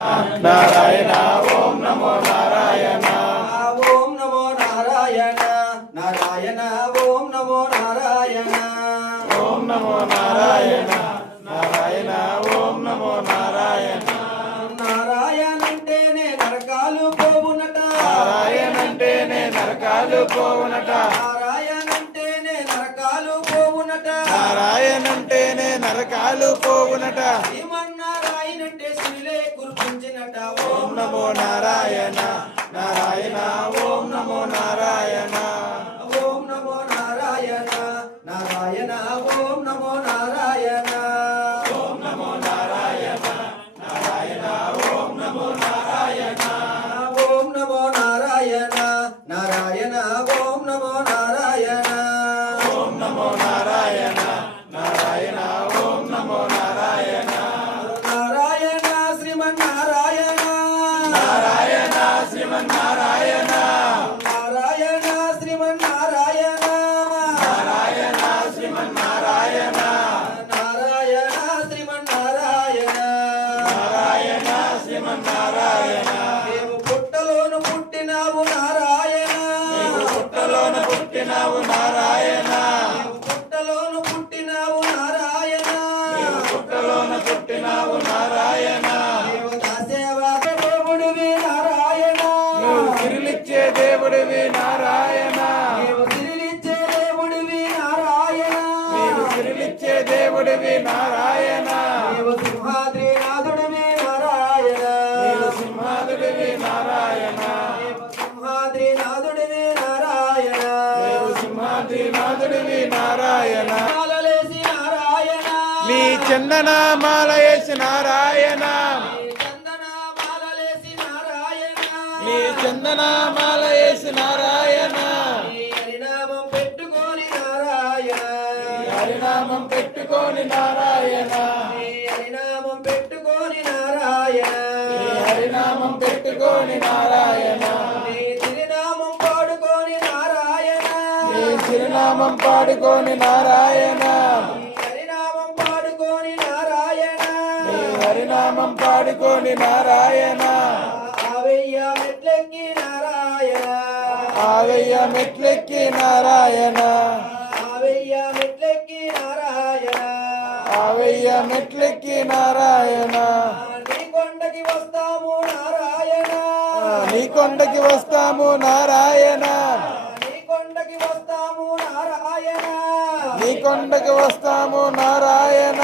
నారాయణ ఓం నమో నారాయణ ఓం నమో నారాయణ నారాయణ ఓం నమో నారాయణ ఓం నమో నారాయణ నారాయణ ఓం నమో నారాయణ నారాయణ అంటేనే నరకాలు పోవునట నారాయణ అంటేనే నరకాలు పోవునట నారాయణ అంటేనే నరకాలు పోవునట నారాయణ అంటేనే నరకాలు పోవునట శ్రీమన్నారాయణ అంటే శ్రీలే కురిపించినట ఓం నమో నారాయణ నారాయణ ఓం నమో నారాయణ ఓం నమో నారాయణ నారాయణ ఓం నమో నారాయణ ఓం నమో నారాయణ నారాయణ ఓం నమో నారాయణ ఓం నమో నారాయణ నారాయణ ఓం నమో నారాయణ ఓం నమో నారాయణ నారాయణ ఓం నమో నారాయణ నారాయణ శ్రీమన్నారాయణ నారాయణ శ్రీమన్నారాయణ నారాయణ శ్రీమన్నారాయణ నారాయణ శ్రీమన్నారాయణ నారాయణ శ్రీమన్నారాయణ నారాయణ శ్రీమన్నారాయణ నీవు పుట్టలోను పుట్టినావు నారాయణ నీవు పుట్టలోన పుట్టినావు నారాయణ నీవు పుట్టలోను పుట్టినావు నారాయణ నీవు పుట్టలోన పుట్టినావు నారాయణ నీవు దాసేవా దేవుడివి నారాయణ నువ్వు తిరిలిచ్చే దేవుడివి నారాయణ నీవు తిరిగిచ్చే దేవుడివి నారాయణ నీవు తిరిలిచ్చే దేవుడివి నారాయణ నీవు సింహాద్రి నాథుడివి నారాయణ నీవు సింహాదుడివి నారాయణ నీవు సింహాద్రి నాథుడివి నారాయణ నీవు సింహాద్రినాథుడివి నారాయణ మాలలేసి నారాయణ నీ చందనామాల వేసి నారాయణ నీ చందన మాలలేసి నారాయణ నీ చందనామాల వేసి నారాయణ నీ హరినామం పెట్టుకొని నారాయణ హరినామం పెట్టుకొని నారాయణ నీ హరినామం పెట్టుకొని నారాయణ నీ హరినామం పెట్టుకొని నారాయణ నీ తిరునామం పాడుకొని నారాయణ నీ చిరునామం పాడుకొని నారాయణ నీ హరినామం పాడుకొని నారాయణ నీ హరినామం పాడుకొని నారాయణ ఆవయ్య మెట్లెక్కి నారాయణ ఆవయ్య మెట్లెక్కి నారాయణ ఆవయ్య మెట్లెక్కి నారాయణ ఆవయ్య మెట్లెక్కి నారాయణ నీ కొండకి వస్తాము నారాయణ నీ కొండకి వస్తాము నారాయణ నీ కొండకి వస్తాము నారాయణ నీ కొండకి వస్తాము నారాయణ